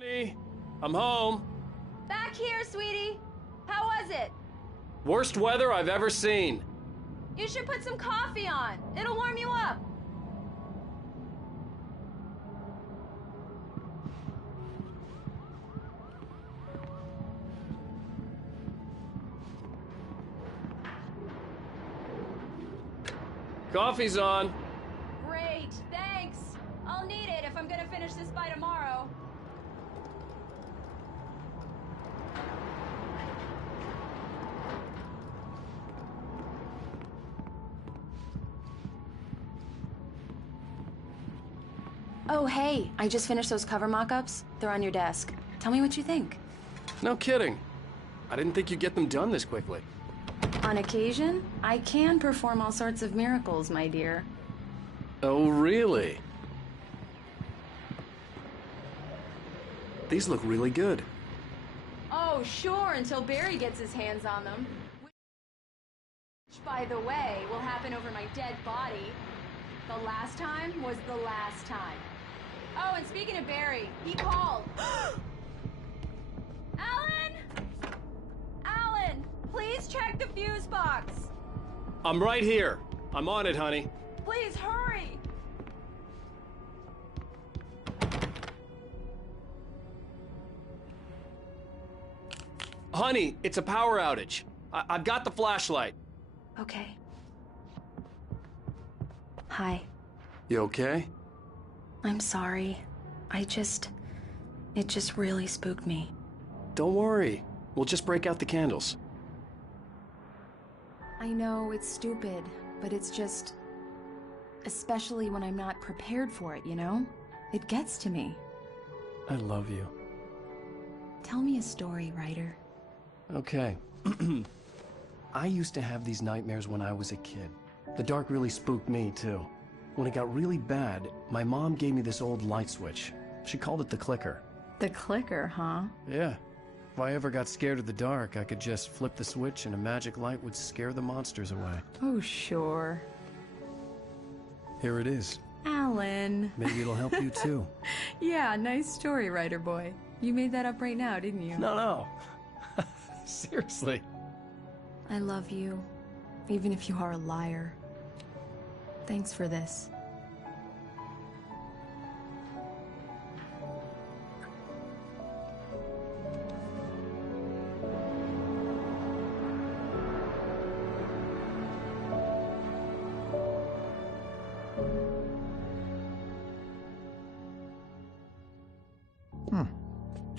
Honey, I'm home. Back here, sweetie. How was it? Worst weather I've ever seen. You should put some coffee on. It'll warm you up. Coffee's on. Great, thanks. I'll need it if I'm gonna finish this by tomorrow. Oh, hey, I just finished those cover mock-ups. They're on your desk. Tell me what you think. No kidding. I didn't think you'd get them done this quickly. On occasion, I can perform all sorts of miracles, my dear. Oh, really? These look really good. Oh, sure, until Barry gets his hands on them. Which, by the way, will happen over my dead body. The last time was the last time. Oh, and speaking of Barry, he called. Alan! Alan, please check the fuse box. I'm right here. I'm on it, honey. Please hurry. Honey, it's a power outage. I've got the flashlight. Okay. Hi. You okay? I'm sorry. It just really spooked me. Don't worry. We'll just break out the candles. I know it's stupid, but it's just... especially when I'm not prepared for it, you know? It gets to me. I love you. Tell me a story, writer. Okay. I used to have these nightmares when I was a kid. The dark really spooked me, too. When it got really bad, my mom gave me this old light switch. She called it the clicker. The clicker, huh? Yeah. If I ever got scared of the dark, I could just flip the switch and a magic light would scare the monsters away. Oh, sure. Here it is. Alan. Maybe it'll help you, too. Yeah, nice story, writer boy. You made that up right now, didn't you? No. Seriously. I love you, even if you are a liar. Thanks for this.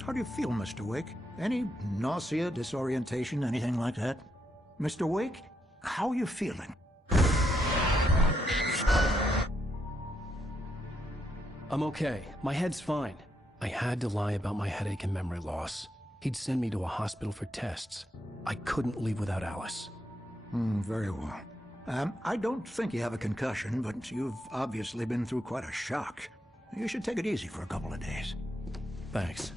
How do you feel, Mr. Wake? Any nausea, disorientation, anything like that? Mr. Wake, how are you feeling? I'm okay. My head's fine. I had to lie about my headache and memory loss. He'd send me to a hospital for tests. I couldn't leave without Alice. Very well. I don't think you have a concussion, but you've obviously been through quite a shock. You should take it easy for a couple of days. Thanks.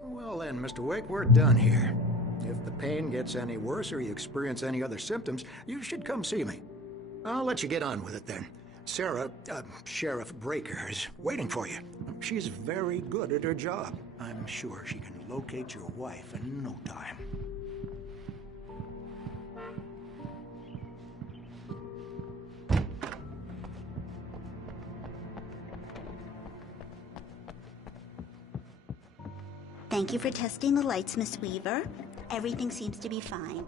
Well then, Mr. Wake, we're done here. If the pain gets any worse or you experience any other symptoms, you should come see me. I'll let you get on with it then. Sarah, Sheriff Breaker, is waiting for you. She's very good at her job. I'm sure she can locate your wife in no time. Thank you for testing the lights, Miss Weaver. Everything seems to be fine.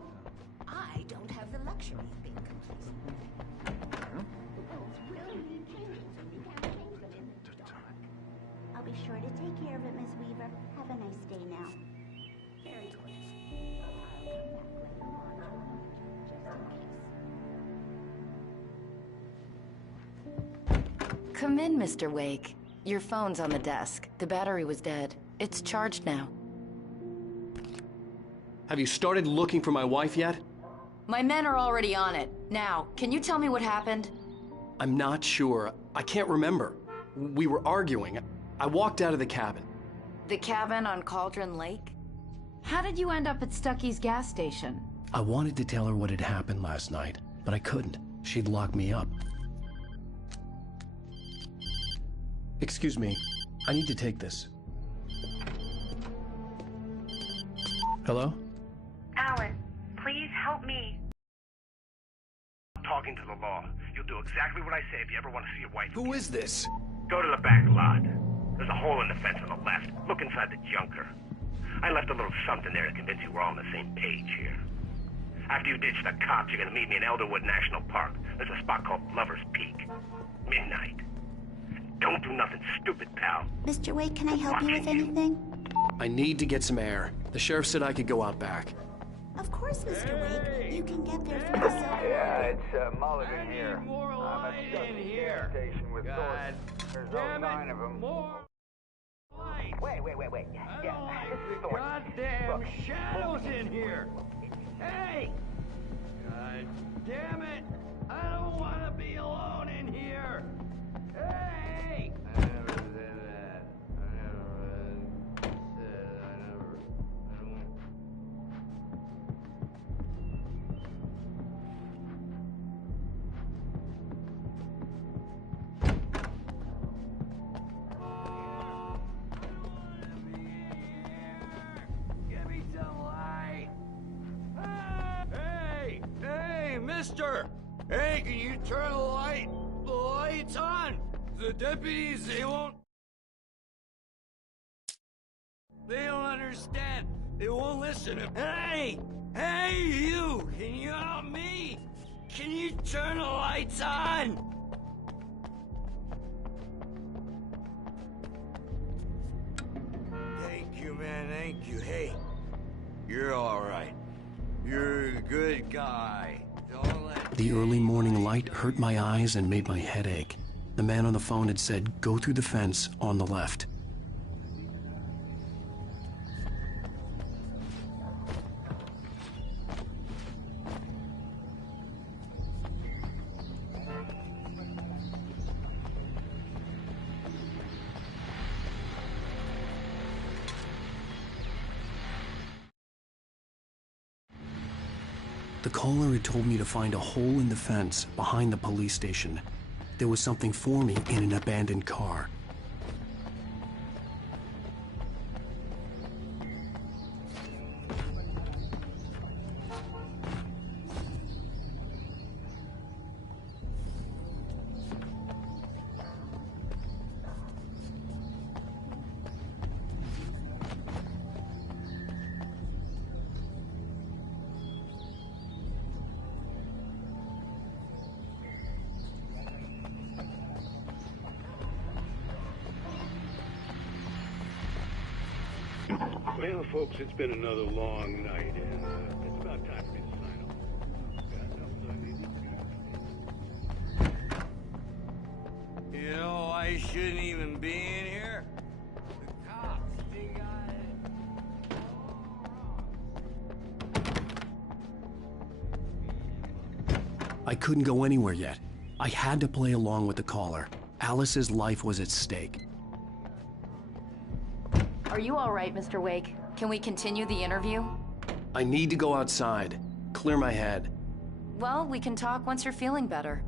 I don't have the luxury of being complacent. The rules really need changing, so you can't change them in the dark. I'll be sure to take care of it, Miss Weaver. Have a nice day now. Very good. I'll come back later on, just in case. Come in, Mr. Wake. Your phone's on the desk. The battery was dead. It's charged now. Have you started looking for my wife yet? My men are already on it. Now, can you tell me what happened? I'm not sure. I can't remember. We were arguing. I walked out of the cabin. The cabin on Cauldron Lake? How did you end up at Stucky's gas station? I wanted to tell her what had happened last night, but I couldn't. She'd lock me up. Excuse me. I need to take this. Hello? Alan, please help me. Talking to the law. You'll do exactly what I say if you ever want to see your wife. Who is this? Go to the back lot. There's a hole in the fence on the left. Look inside the junker. I left a little something there to convince you we're all on the same page here. After you ditch the cops, you're gonna meet me in Elderwood National Park. There's a spot called Lover's Peak. Midnight. Don't do nothing stupid, pal. Mr. Wake, can I help you with anything? I need to get some air. The sheriff said I could go out back. Of course, Mr. Wake. You can get there through the silver. Yeah, it's Mulligan here. I'm at Stuckey's gas station with Thornton. There's no sign of him. Wait. Yeah, this is Thornton. Goddamn shadows in here! Hey! God damn it! I don't want to be alone in here! Hey! I never said that. I never Give me some light! Hey, mister! Hey, can you turn the lights on? The deputies, they won't... They don't understand. They won't listen. Hey, you! Can you help me? Can you turn the lights on? Thank you, man, thank you. Hey, you're all right. You're a good guy. Don't let... The early morning light hurt my eyes and made my head ache. The man on the phone had said, go through the fence on the left. The caller had told me to find a hole in the fence behind the police station. There was something for me in an abandoned car. Well, folks, it's been another long night, and it's about time for me to sign off. God knows I need to. You know, I shouldn't even be in here. The cops, they got it all wrong. I couldn't go anywhere yet. I had to play along with the caller. Alice's life was at stake. Are you all right, Mr. Wake? Can we continue the interview? I need to go outside. Clear my head. Well, we can talk once you're feeling better.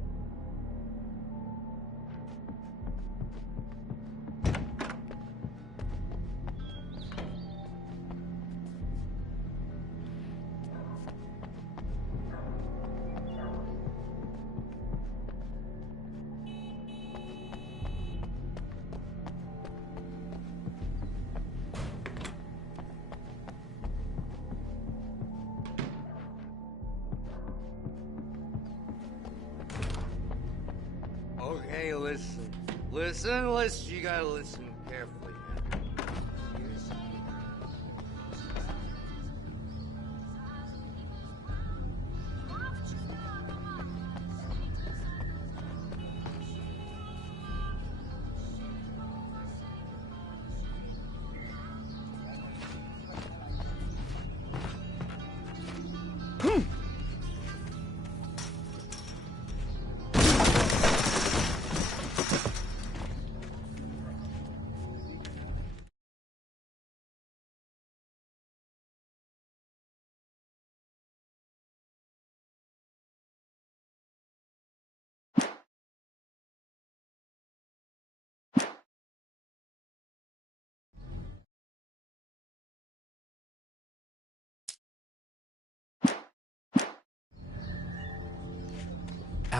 Okay, listen. You gotta listen carefully.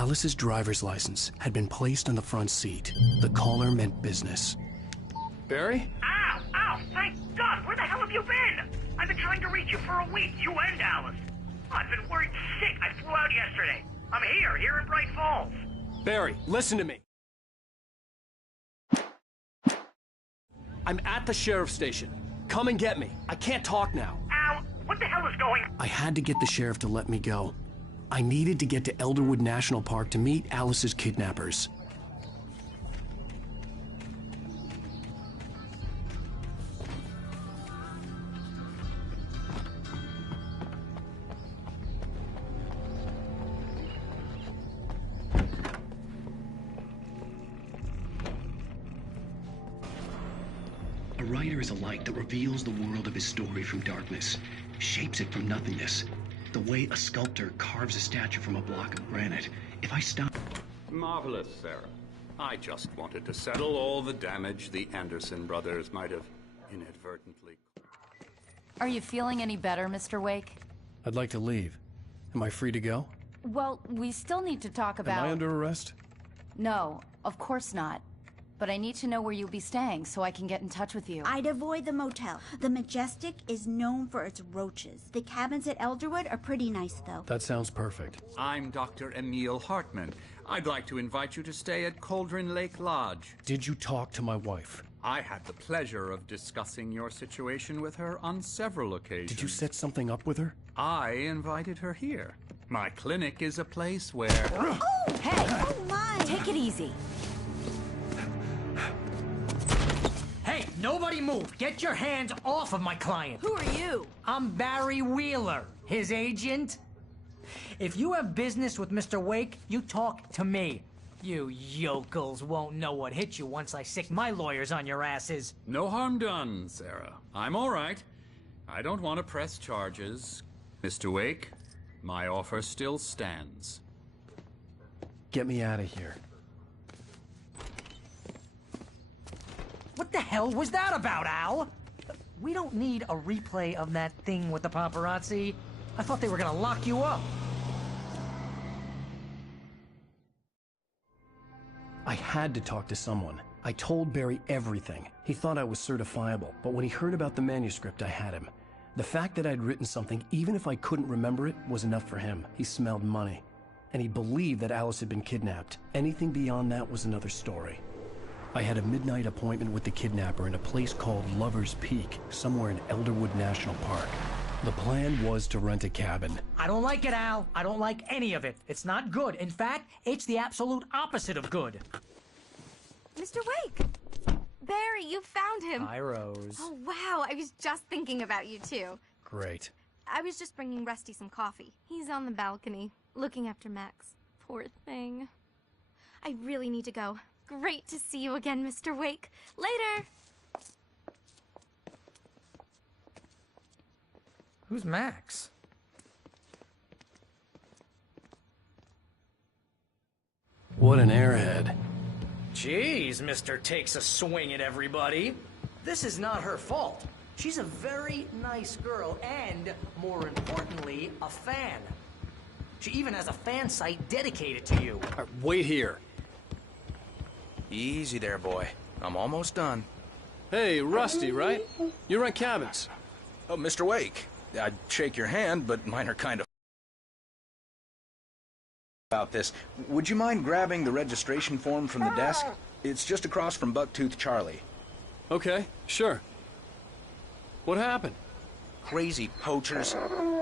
Alice's driver's license had been placed on the front seat. The caller meant business. Barry? Ow! Ow! Thank God! Where the hell have you been? I've been trying to reach you for a week, you and Alice. I've been worried sick. I flew out yesterday. I'm here in Bright Falls. Barry, listen to me. I'm at the sheriff's station. Come and get me. I can't talk now. Al, what the hell is going on? I had to get the sheriff to let me go. I needed to get to Elderwood National Park to meet Alice's kidnappers. A writer is a light that reveals the world of his story from darkness, shapes it from nothingness. The way a sculptor carves a statue from a block of granite. If I stop... Marvelous, Sarah. I just wanted to settle all the damage the Anderson brothers might have inadvertently... Are you feeling any better, Mr. Wake? I'd like to leave. Am I free to go? Well, we still need to talk about... Am I under arrest? No, of course not. But I need to know where you'll be staying so I can get in touch with you. I'd avoid the motel. The Majestic is known for its roaches. The cabins at Elderwood are pretty nice, though. That sounds perfect. I'm Dr. Emil Hartman. I'd like to invite you to stay at Cauldron Lake Lodge. Did you talk to my wife? I had the pleasure of discussing your situation with her on several occasions. Did you set something up with her? I invited her here. My clinic is a place where... Oh! Hey! Oh, my! Take it easy. Hey, nobody move! Get your hands off of my client! Who are you? I'm Barry Wheeler, his agent. If you have business with Mr. Wake, you talk to me. You yokels won't know what hit you once I sick my lawyers on your asses. No harm done, Sarah. I'm all right. I don't want to press charges. Mr. Wake, my offer still stands. Get me out of here. What the hell was that about, Al? We don't need a replay of that thing with the paparazzi. I thought they were gonna lock you up. I had to talk to someone. I told Barry everything. He thought I was certifiable, but when he heard about the manuscript, I had him. The fact that I'd written something, even if I couldn't remember it, was enough for him. He smelled money. And he believed that Alice had been kidnapped. Anything beyond that was another story. I had a midnight appointment with the kidnapper in a place called Lover's Peak, somewhere in Elderwood National Park. The plan was to rent a cabin. I don't like it, Al. I don't like any of it. It's not good. In fact, it's the absolute opposite of good. Mr. Wake! Barry, you found him! Hi, Rose. Oh, wow. I was just thinking about you, too. Great. I was just bringing Rusty some coffee. He's on the balcony, looking after Max. Poor thing. I really need to go. Great to see you again, Mr. Wake. Later! Who's Max? What an airhead. Jeez, Mr. Takes a swing at everybody. This is not her fault. She's a very nice girl and, more importantly, a fan. She even has a fan site dedicated to you. Wait here. Easy there, boy. I'm almost done. Hey, Rusty, right? You rent cabins. Oh, Mr. Wake. I'd shake your hand, but mine are kind of... about this. Would you mind grabbing the registration form from the desk? It's just across from Bucktooth Charlie. Okay, sure. What happened? Crazy poachers.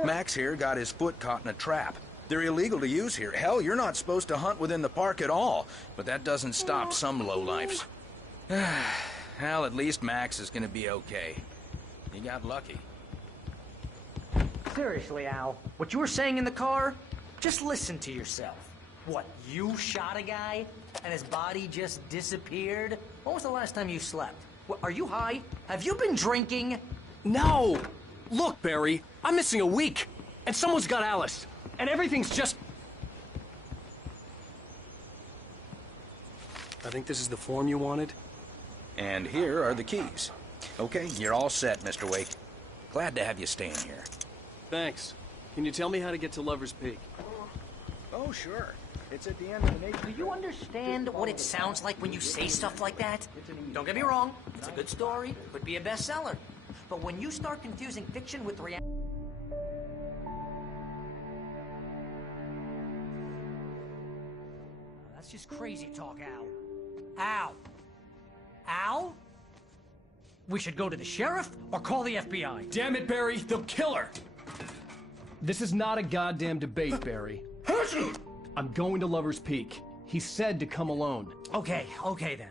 Max here got his foot caught in a trap. They're illegal to use here. Hell, you're not supposed to hunt within the park at all. But that doesn't stop some lowlifes. Well, at least Max is gonna be okay. You got lucky. Seriously, Al, what you were saying in the car? Just listen to yourself. What, you shot a guy and his body just disappeared? When was the last time you slept? What, are you high? Have you been drinking? No! Look, Barry, I'm missing a week, and someone's got Alice, and everything's just... I think this is the form you wanted. And here are the keys. Okay, you're all set, Mr. Wake. Glad to have you staying here. Thanks. Can you tell me how to get to Lover's Peak? Oh, sure. It's at the end of the nation. Do you understand what it sounds like when you say stuff like that? Don't get me wrong, it's a good story, could be a bestseller. But when you start confusing fiction with reality... That's just crazy talk, Al. Al! Al? We should go to the sheriff or call the FBI. Damn it, Barry, they'll kill her! This is not a goddamn debate, Barry. I'm going to Lover's Peak. He said to come alone. Okay then.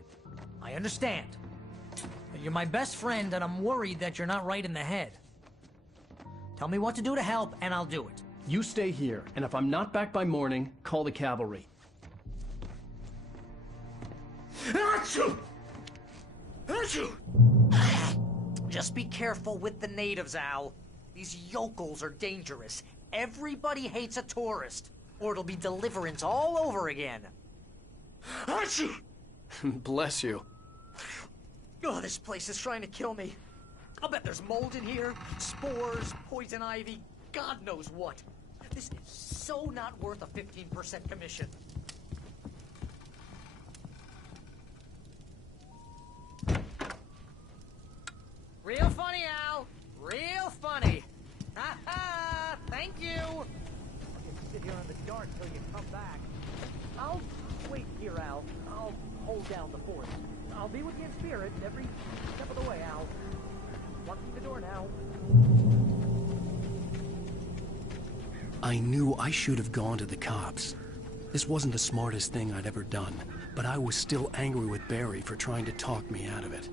I understand. But you're my best friend, and I'm worried that you're not right in the head. Tell me what to do to help, and I'll do it. You stay here, and if I'm not back by morning, call the cavalry. Achoo! Achoo! Just be careful with the natives, Al. These yokels are dangerous. Everybody hates a tourist, or it'll be Deliverance all over again. Achoo! Bless you. Oh, this place is trying to kill me. I'll bet there's mold in here, spores, poison ivy, God knows what. This is so not worth a 15% commission. Real funny, Al. Real funny. Ha ha! Thank you. Okay, sit here in the dark till you come back. I'll wait here, Al. I'll hold down the fort. I'll be with you in spirit every step of the way, Al. Walk through the door now. I knew I should have gone to the cops. This wasn't the smartest thing I'd ever done, but I was still angry with Barry for trying to talk me out of it.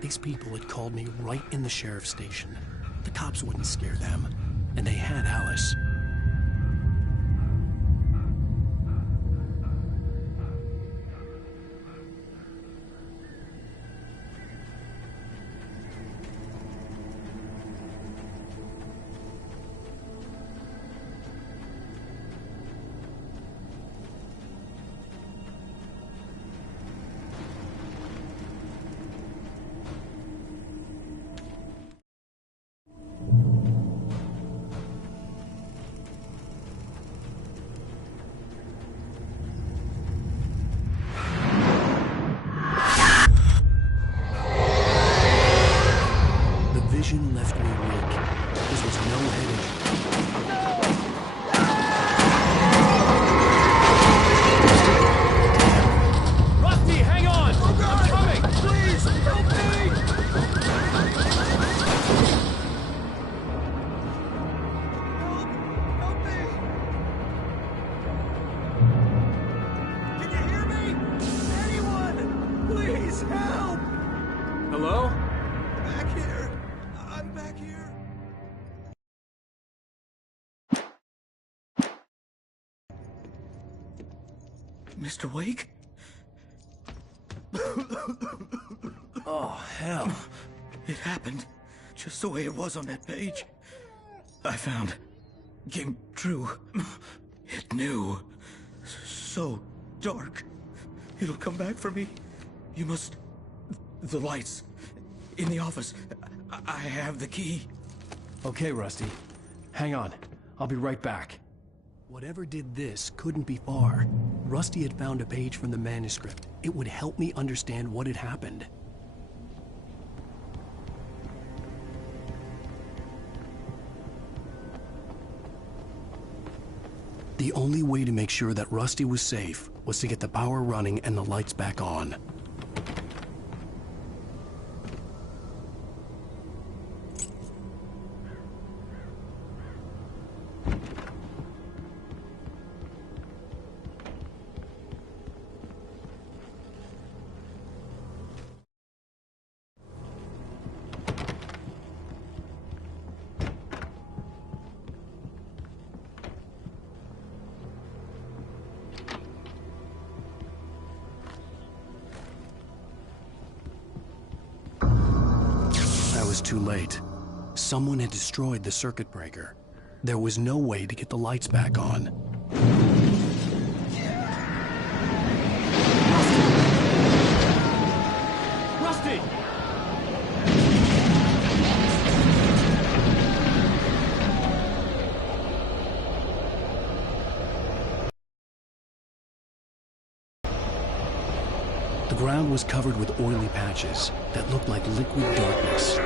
These people had called me right in the sheriff's station. The cops wouldn't scare them, and they had Alice. Vision left me weak. This was no headache. Rusty, hang on! I'm coming! Please, help me! Help me! Can you hear me? Anyone! Please, help! Hello? Back here. I'm back here. Mr. Wake? Oh, hell. It happened just the way it was on that page. I found. Came true. It knew. So dark. It'll come back for me. You must... The lights. In the office. I have the key. Okay, Rusty. Hang on. I'll be right back. Whatever did this couldn't be far. Rusty had found a page from the manuscript. It would help me understand what had happened. The only way to make sure that Rusty was safe was to get the power running and the lights back on. I was too late. Someone had destroyed the circuit breaker. There was no way to get the lights back on. ground was covered with oily patches that looked like liquid darkness.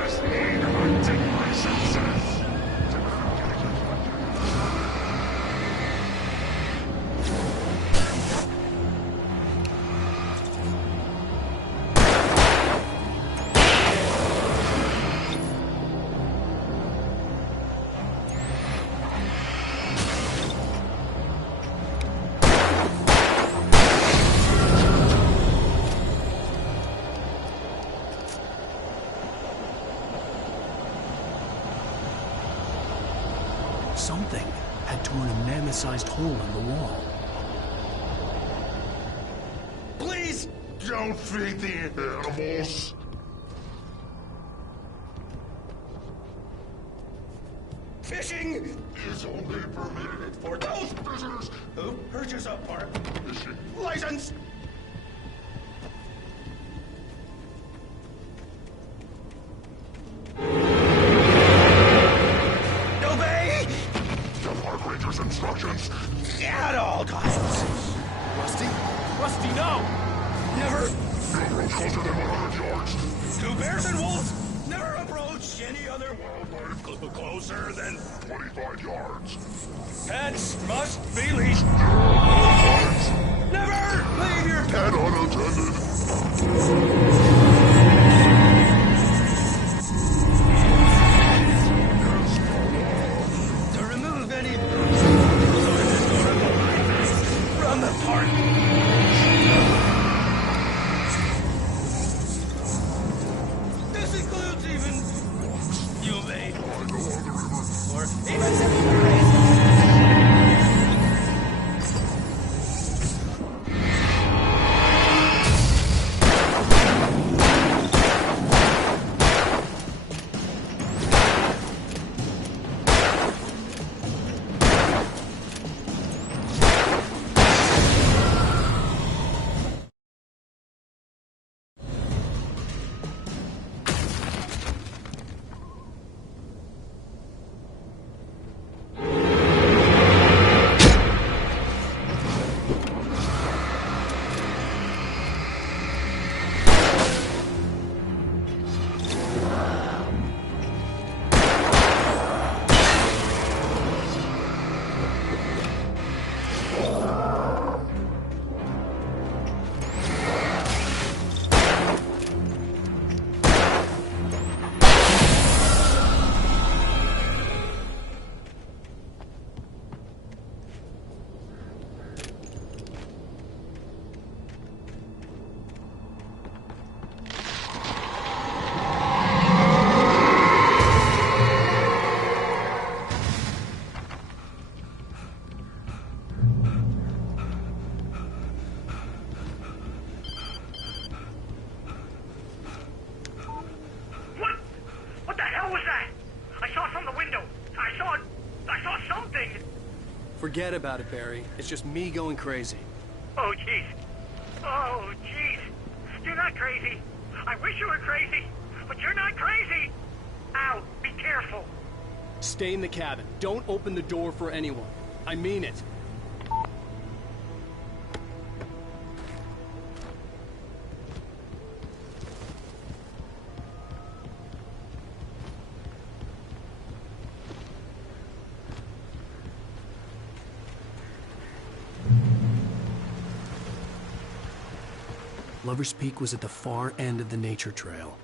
Something had torn a mammoth-sized hole in the wall. Please! Don't feed the animals! Fishing is only permitted for those visitors who purchase a park fishing license. Obey the park ranger's instructions at all times. Rusty? Rusty, no! Never approach closer than 100 yards. Two bears and wolves never approach any other wildlife closer than 25 yards. Pets must be leashed. Never leave your pet unattended. To remove any from the park. This includes even you, babe. Or even What the hell was that? I saw from the window. I saw something. Forget about it, Barry. It's just me going crazy. Oh, jeez. Oh, jeez. You're not crazy. I wish you were crazy, but you're not crazy. Ow, be careful. Stay in the cabin. Don't open the door for anyone. I mean it. Lover's Peak was at the far end of the nature trail.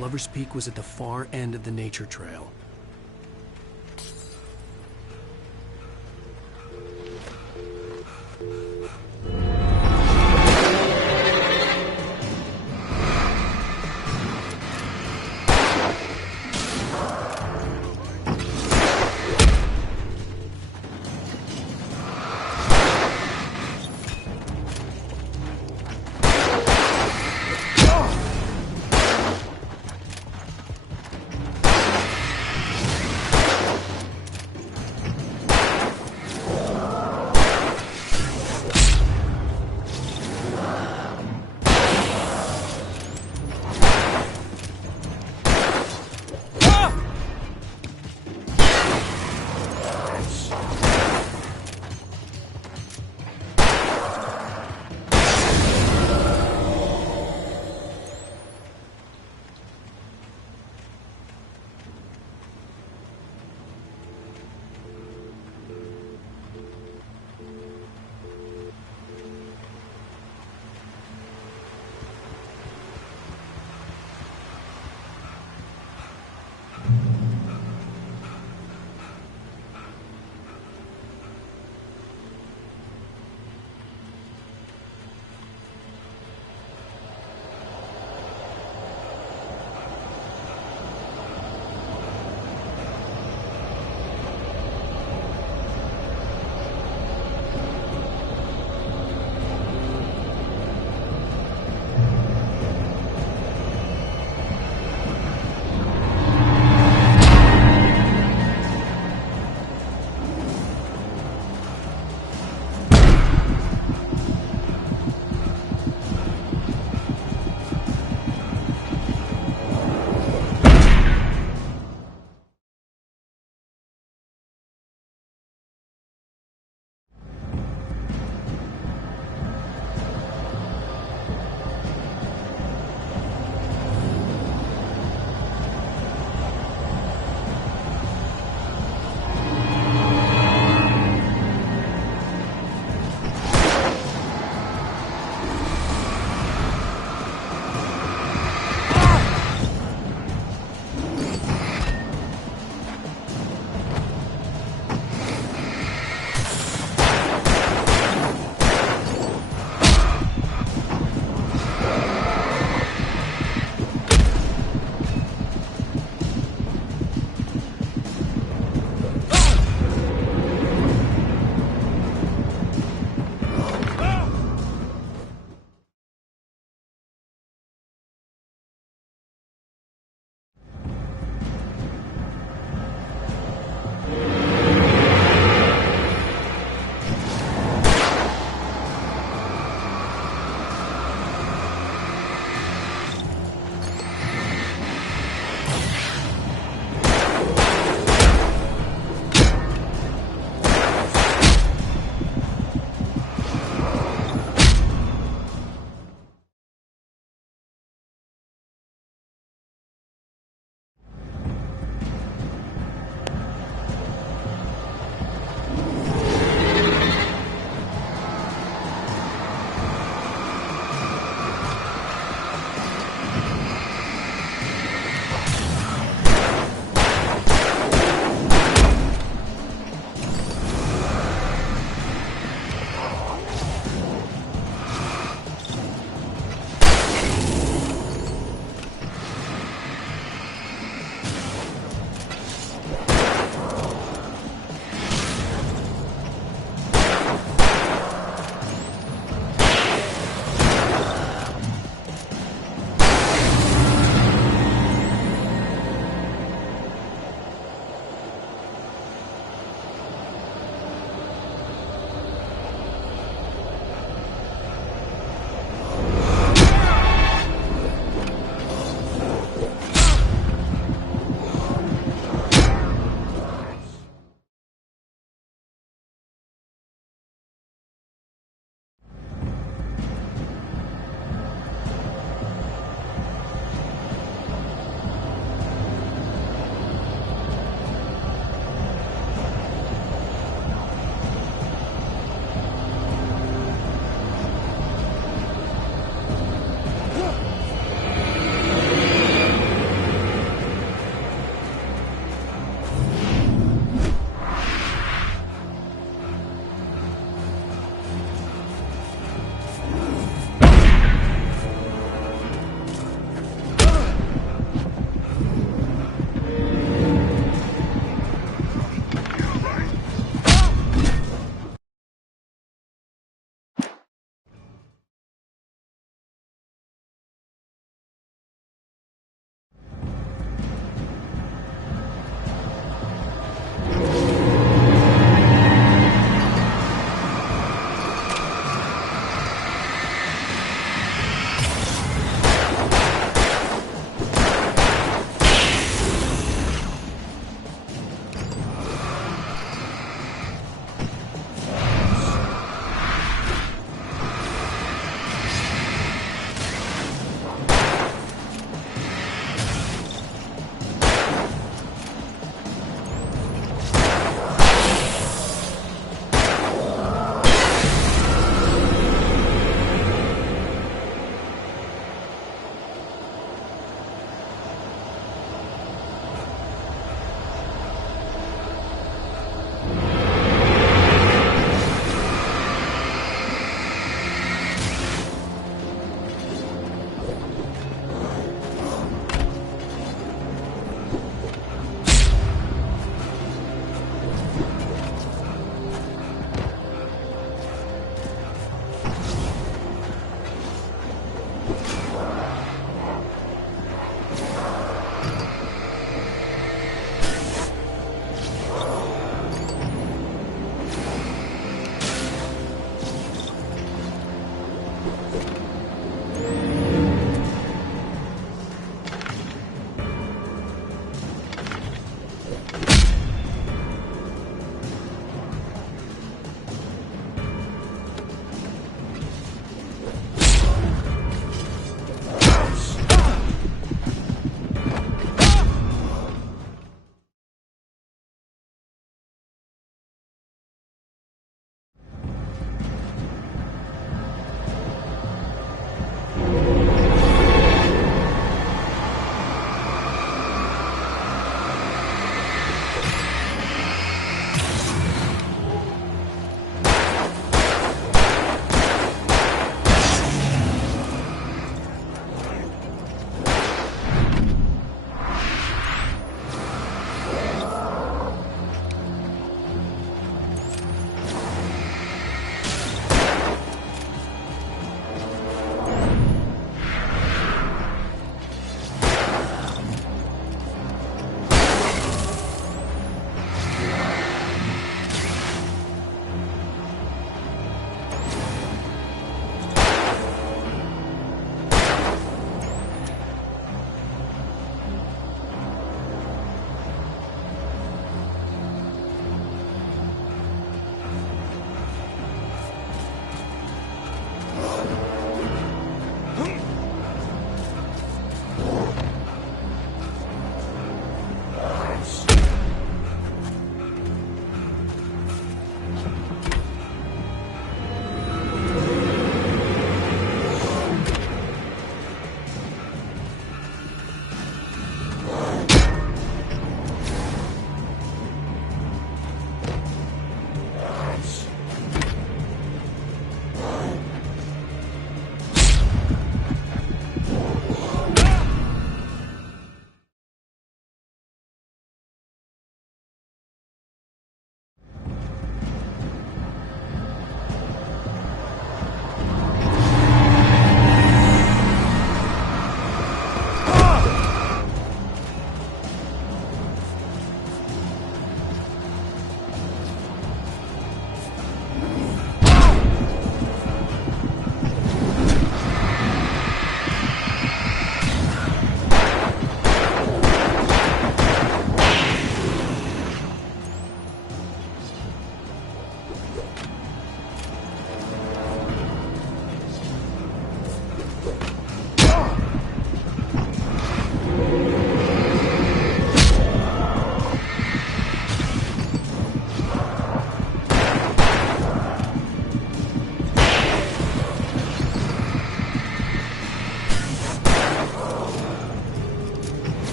Lover's Peak was at the far end of the nature trail.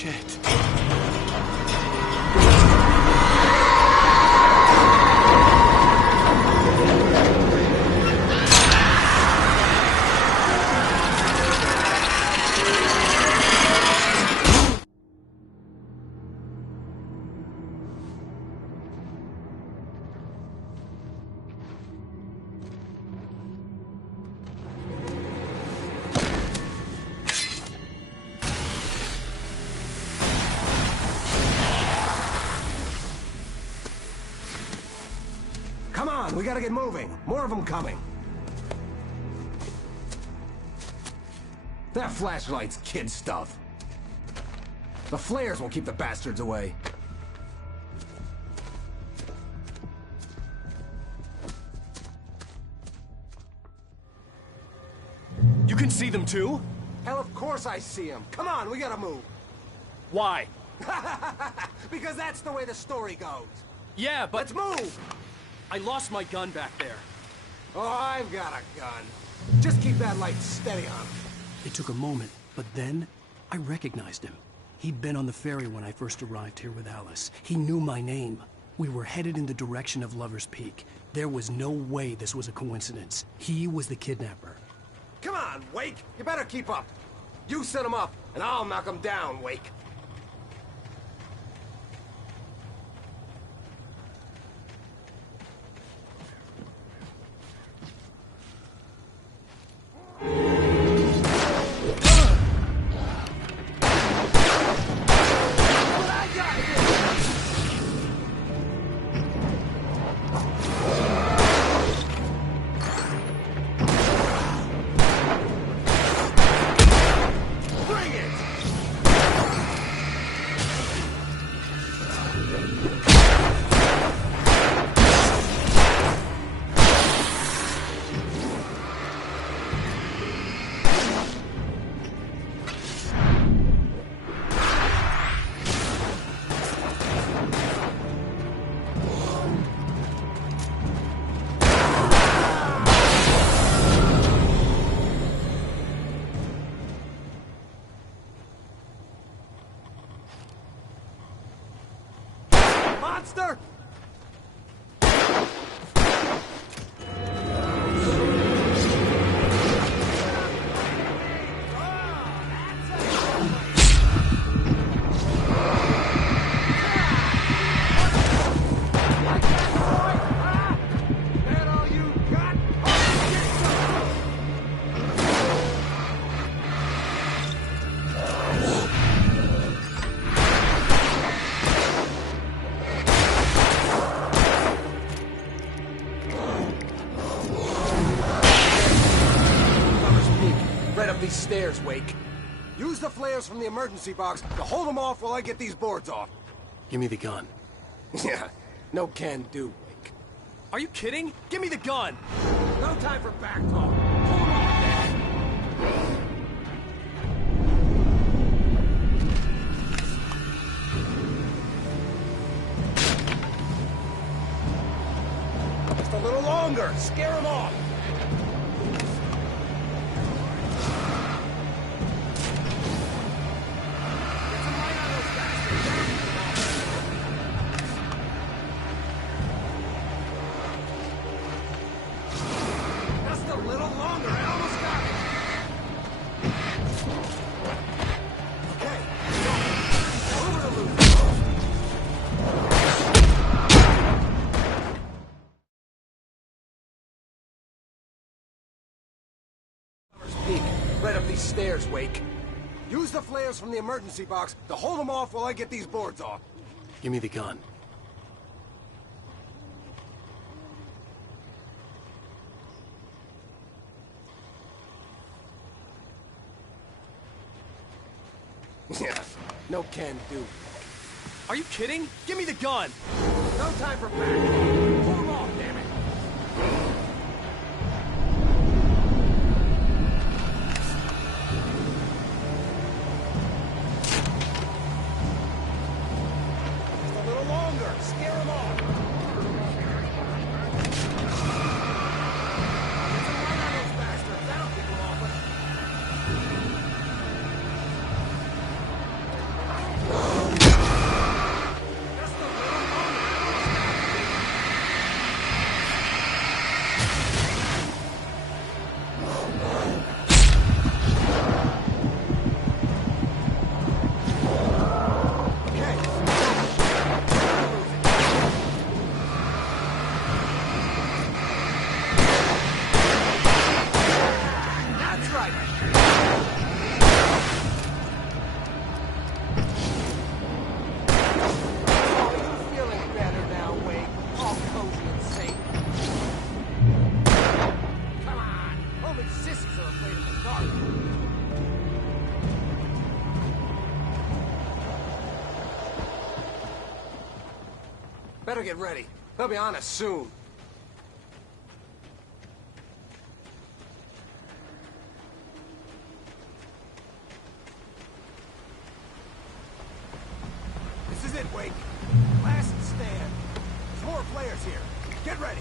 Shit. Come on, we gotta get moving. More of them coming. That flashlight's kid stuff. The flares will keep the bastards away. You can see them too? Hell, of course I see them. Come on, we gotta move. Why? Because that's the way the story goes. Yeah, but... Let's move! I lost my gun back there. Oh, I've got a gun. Just keep that light steady on him. It took a moment, but then I recognized him. He'd been on the ferry when I first arrived here with Alice. He knew my name. We were headed in the direction of Lover's Peak. There was no way this was a coincidence. He was the kidnapper. Come on, Wake! You better keep up. You set him up, and I'll knock him down, Wake. Monster! These stairs, Wake. Use the flares from the emergency box to hold them off while I get these boards off. Give me the gun. Yeah, no can do, Wake. Are you kidding? Give me the gun! No time for back talk. Hold on, man. Just a little longer. Scare them off. Right up these stairs, Wake. Use the flares from the emergency box to hold them off while I get these boards off. Give me the gun. Yeah, no can do. Are you kidding? Give me the gun! No time for back talk. Pull them off, damn it. Scare them off! Get some light on those bastards. That'll keep them off us. Better get ready. They'll be on us soon. This is it, Wake. Last stand. There's more players here. Get ready.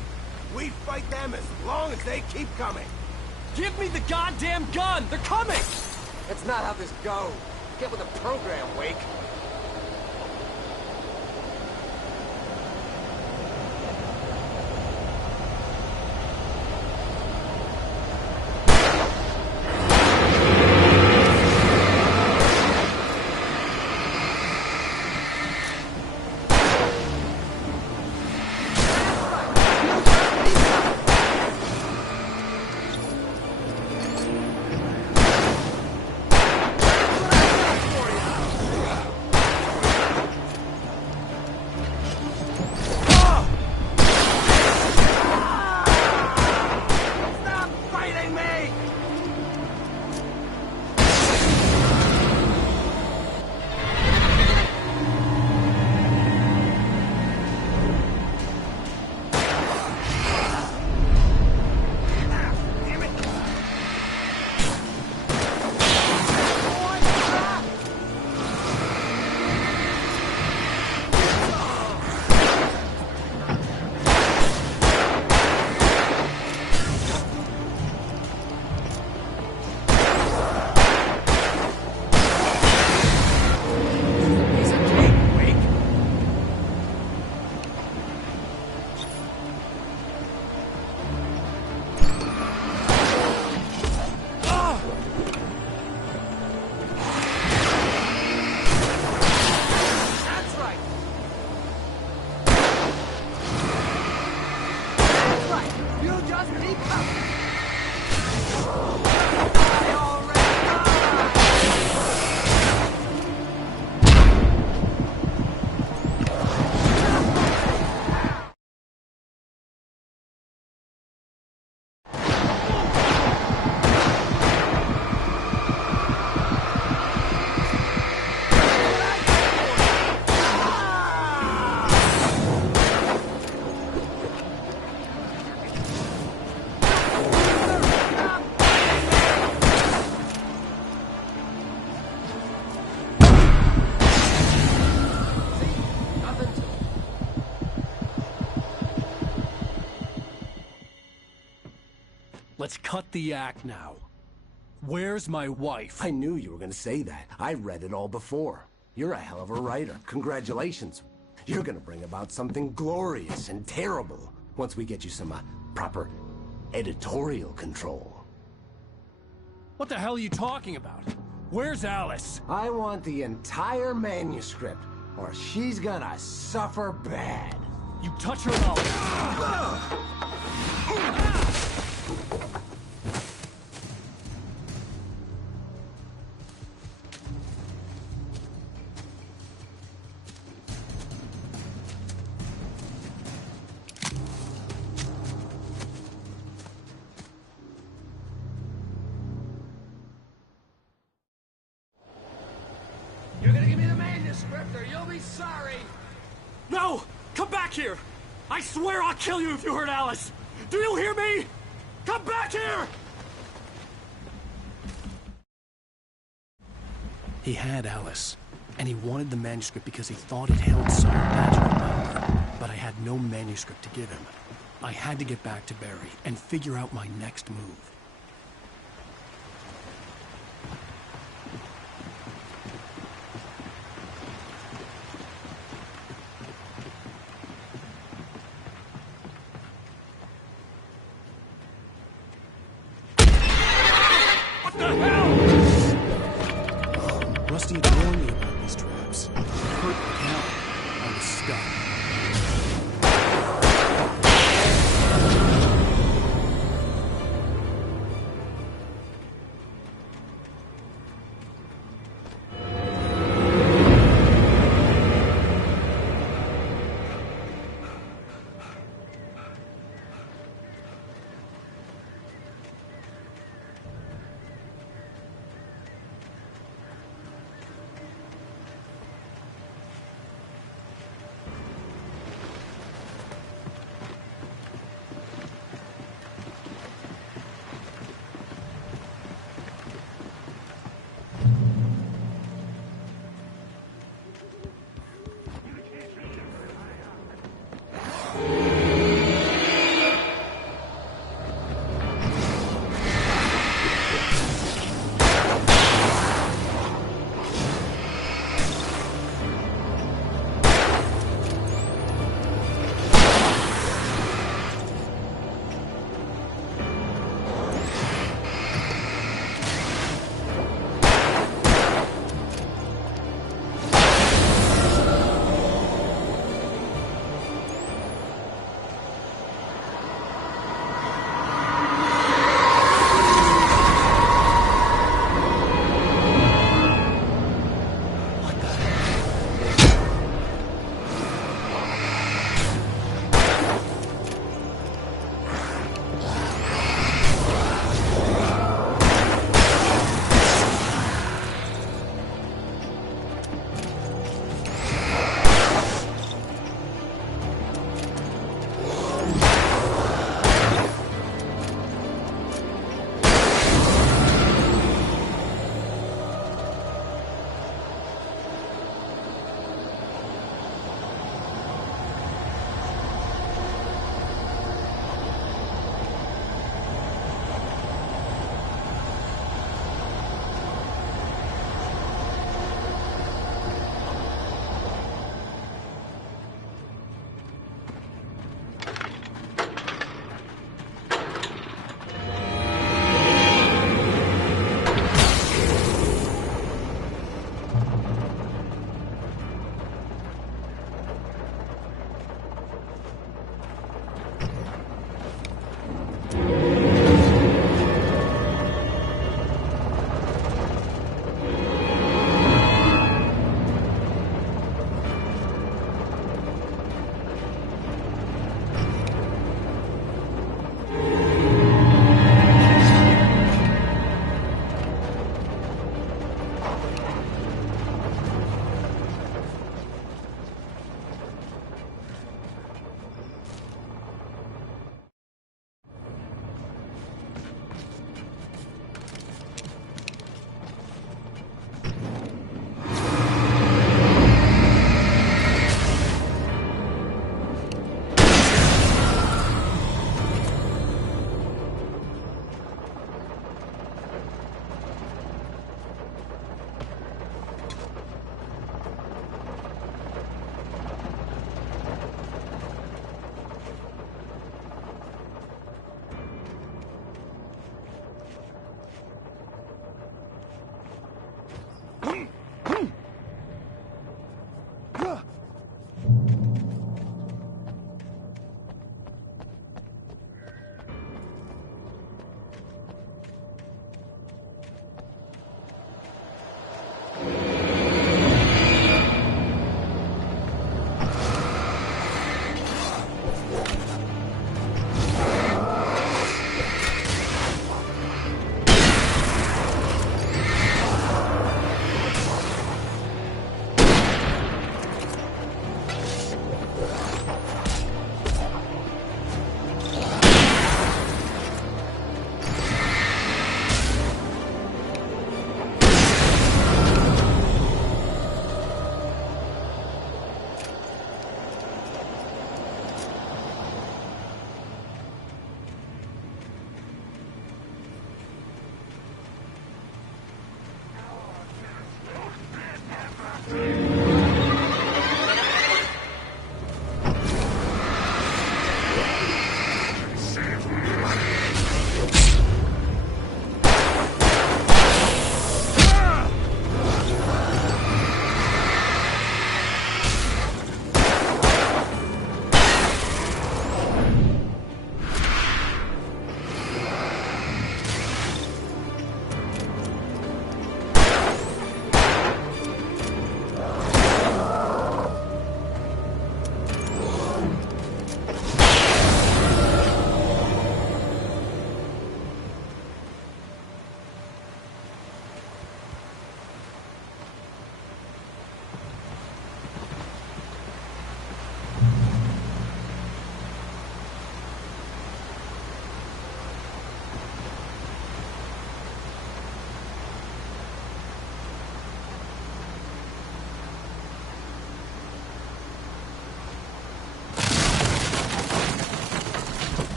We fight them as long as they keep coming. Give me the goddamn gun! They're coming! That's not how this goes. Get with the program, Wake. Let's cut the act now. Where's my wife? I knew you were gonna say that. I read it all before. You're a hell of a writer. Congratulations. You're gonna bring about something glorious and terrible once we get you some proper editorial control. What the hell are you talking about? Where's Alice? I want the entire manuscript, or she's gonna suffer bad. You touch her and You're gonna give me the manuscript or you'll be sorry. No! Come back here! I swear I'll kill you if you hurt Alice! Do you hear me? Come back here! He had Alice, and he wanted the manuscript because he thought it held some magical power. But I had no manuscript to give him. I had to get back to Barry and figure out my next move. Rusty had warned me about these traps. It hurt like hell. I was stuck.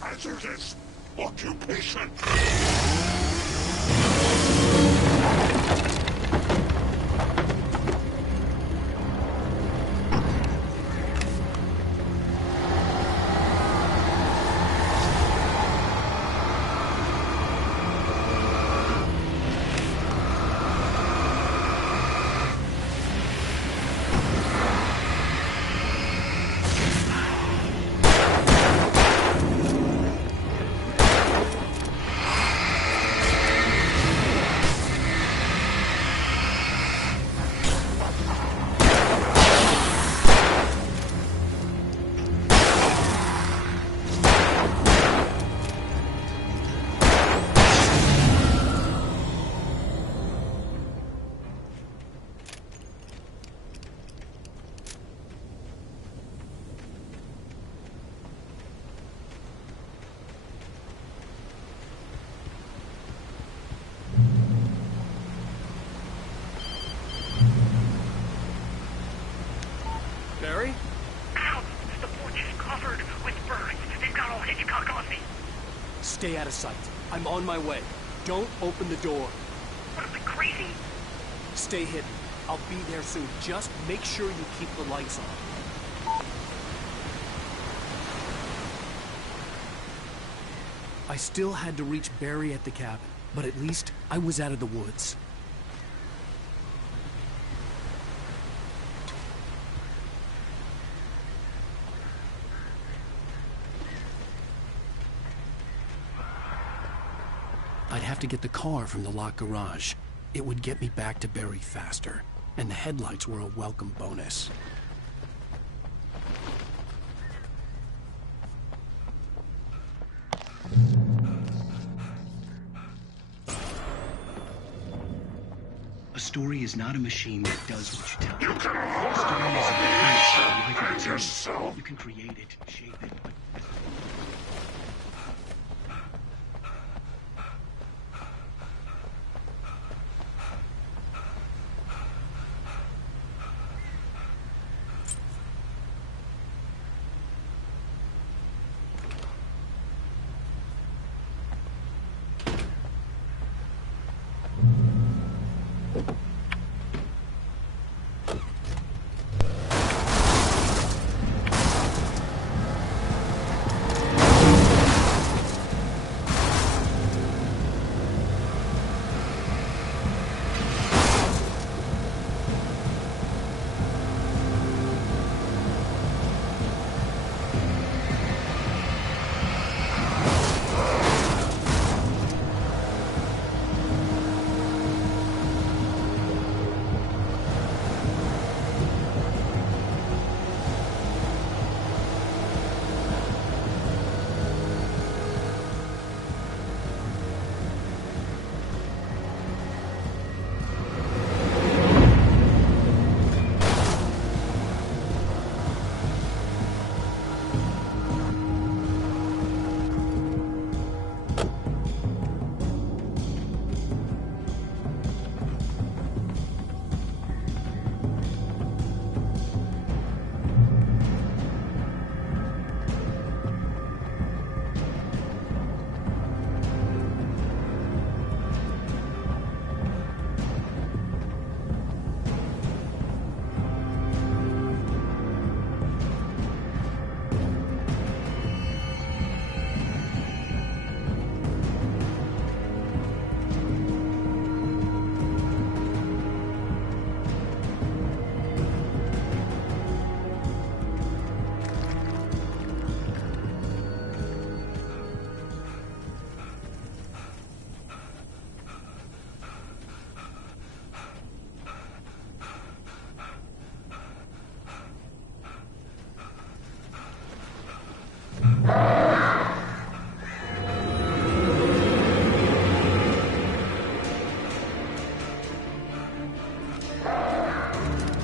hazardous occupation. Barry? Ow! The porch is covered with birds. They've got all Hitchcock on me. Stay out of sight. I'm on my way. Don't open the door. What, am I crazy? Stay hidden. I'll be there soon. Just make sure you keep the lights on. I still had to reach Barry at the cabin, but at least I was out of the woods. I'd have to get the car from the locked garage. It would get me back to Barry faster, and the headlights were a welcome bonus. A story is not a machine that does what you tell it. A story is a life of its own. You can create it, shape it, but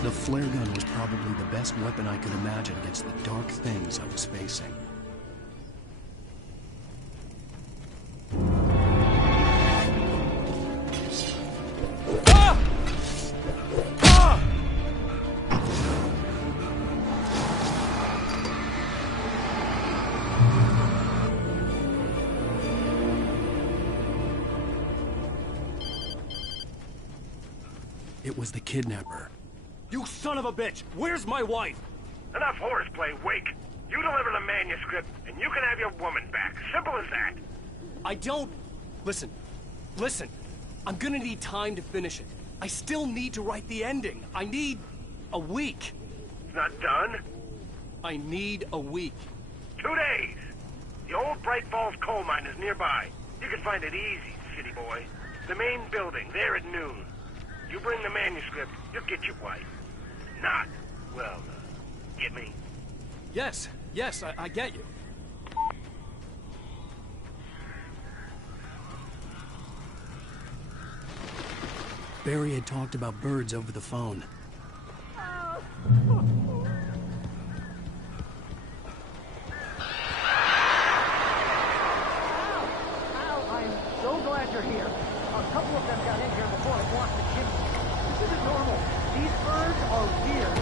the flare gun was probably the best weapon I could imagine against the dark things I was facing. was the kidnapper. You son of a bitch! Where's my wife? Enough horseplay, Wake. You deliver the manuscript, and you can have your woman back. Simple as that. I don't... Listen. I'm gonna need time to finish it. I still need to write the ending. I need a week. It's not done? I need a week. 2 days. The old Bright Falls coal mine is nearby. You can find it easy, city boy. The main building, there at noon. You bring the manuscript, you'll get your wife. Not, well, get me? Yes, I get you. Barry had talked about birds over the phone. I'm so glad you're here. A couple of them got in here before I blocked the chimney. This isn't normal. These birds are weird.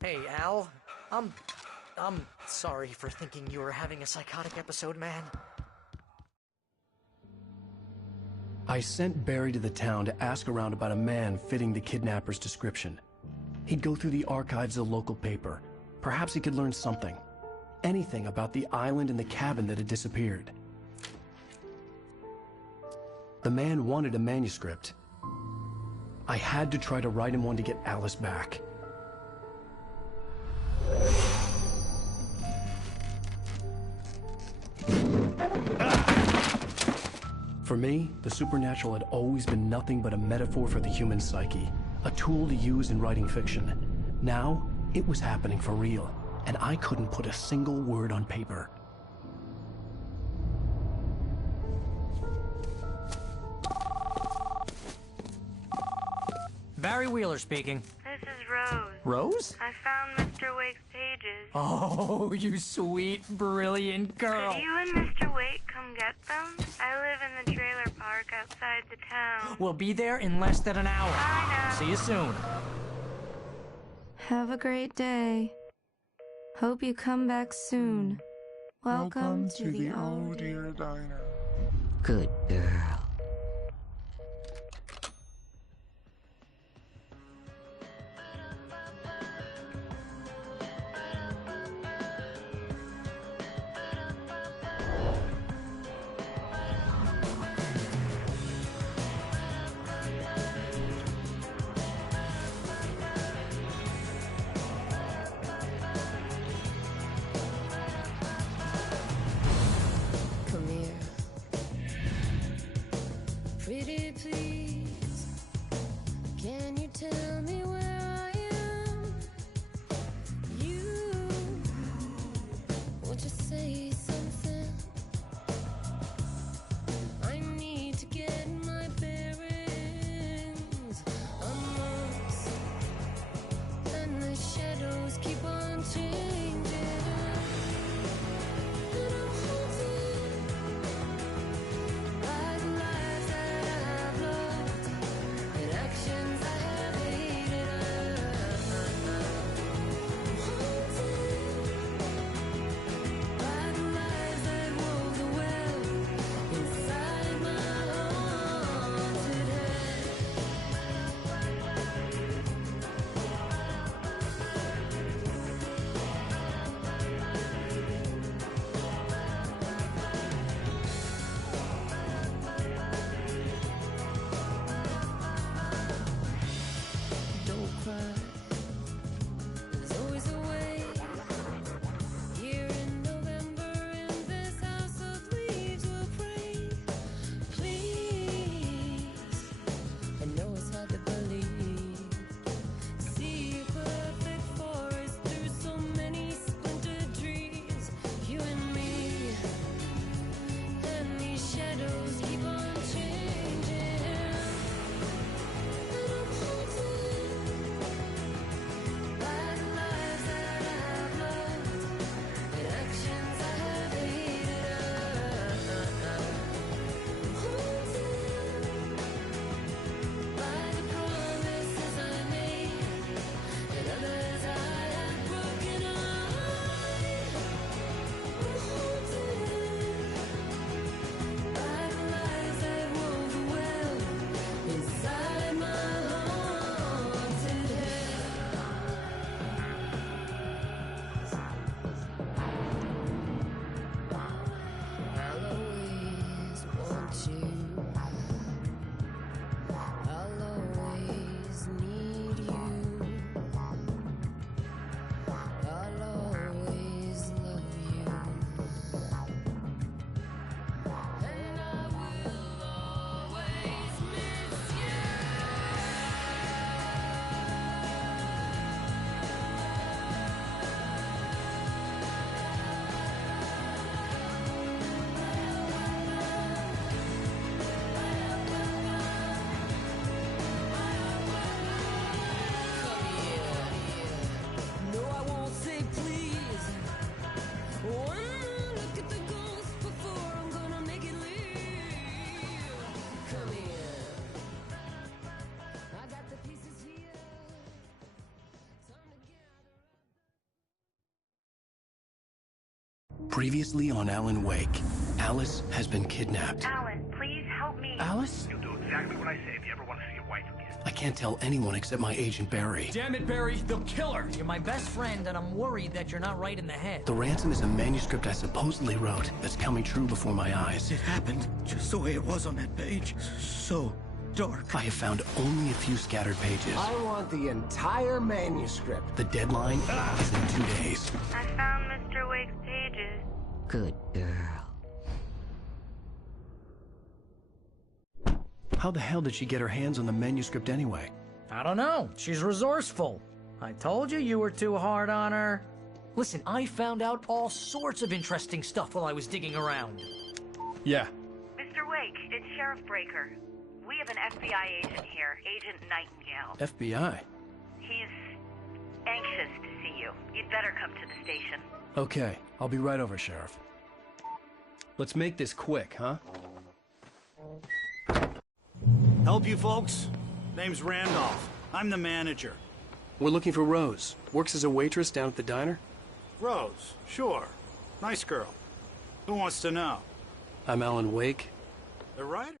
Hey, Al. I'm sorry for thinking you were having a psychotic episode, man. I sent Barry to the town to ask around about a man fitting the kidnapper's description. He'd go through the archives of the local paper. Perhaps he could learn something. Anything about the island and the cabin that had disappeared. The man wanted a manuscript. I had to try to write him one to get Alice back. For me, the supernatural had always been nothing but a metaphor for the human psyche, a tool to use in writing fiction. Now, it was happening for real, and I couldn't put a single word on paper. Barry Wheeler speaking. This is Rose. Rose? I found Mr. Wake's pages. Oh, you sweet, brilliant girl. Could you and Mr. Wake come get them? I live in the trailer park outside the town. We'll be there in less than an hour. Bye now. See you soon. Have a great day. Hope you come back soon. Welcome to the Oh Dear Diner. Good girl. Come here. Pretty please, can you tell me where I am? You, won't you say something? I need to get my bearings. I'm lost, and the shadows keep on changing. And I'm haunted by the lies that I've loved and actions I have hated. I'm haunted by the lies that wove the web inside my haunted head. Don't cry. There's always a way. Here in November, in this house of leaves, we'll pray. Please, I know it's hard to believe. See a perfect forest through so many splintered trees. You and me, and these shadows keep on changing. And I'm haunted by the lies that I've loved and actions I have hated. I'm haunted by the promises I made and others I have broken. I'm haunted by the lies that wove the web inside my haunted head. I'll always want you. I'll always need you. I'll always love you. And I will always miss you. No, I won't say please. One more look at the ghost before I'm gonna make it leave. Come here. I got the pieces here. Previously on Alan Wake, Alice has been kidnapped. Alan, please help me. Alice? You'll do exactly what I say if you ever want to see your wife again. I can't tell anyone except my agent Barry. Damn it, Barry, they'll kill her. You're my best friend, and I'm worried that you're not right in the head. The ransom is a manuscript I supposedly wrote that's coming true before my eyes. It happened just the way it was on that page. So dark. I have found only a few scattered pages. I want the entire manuscript. The deadline is in 2 days. I found Mr. Wake's pages. Good girl. How the hell did she get her hands on the manuscript anyway? I don't know. She's resourceful. I told you were too hard on her. Listen, I found out all sorts of interesting stuff while I was digging around. Yeah. Mr. Wake, it's Sheriff Breaker. We have an FBI agent here, Agent Nightingale. FBI? He's anxious to see you. You'd better come to the station. Okay, I'll be right over, Sheriff. Let's make this quick, huh? Help you folks? Name's Randolph. I'm the manager. We're looking for Rose. Works as a waitress down at the diner. Rose, sure. Nice girl. Who wants to know? I'm Alan Wake. The writer?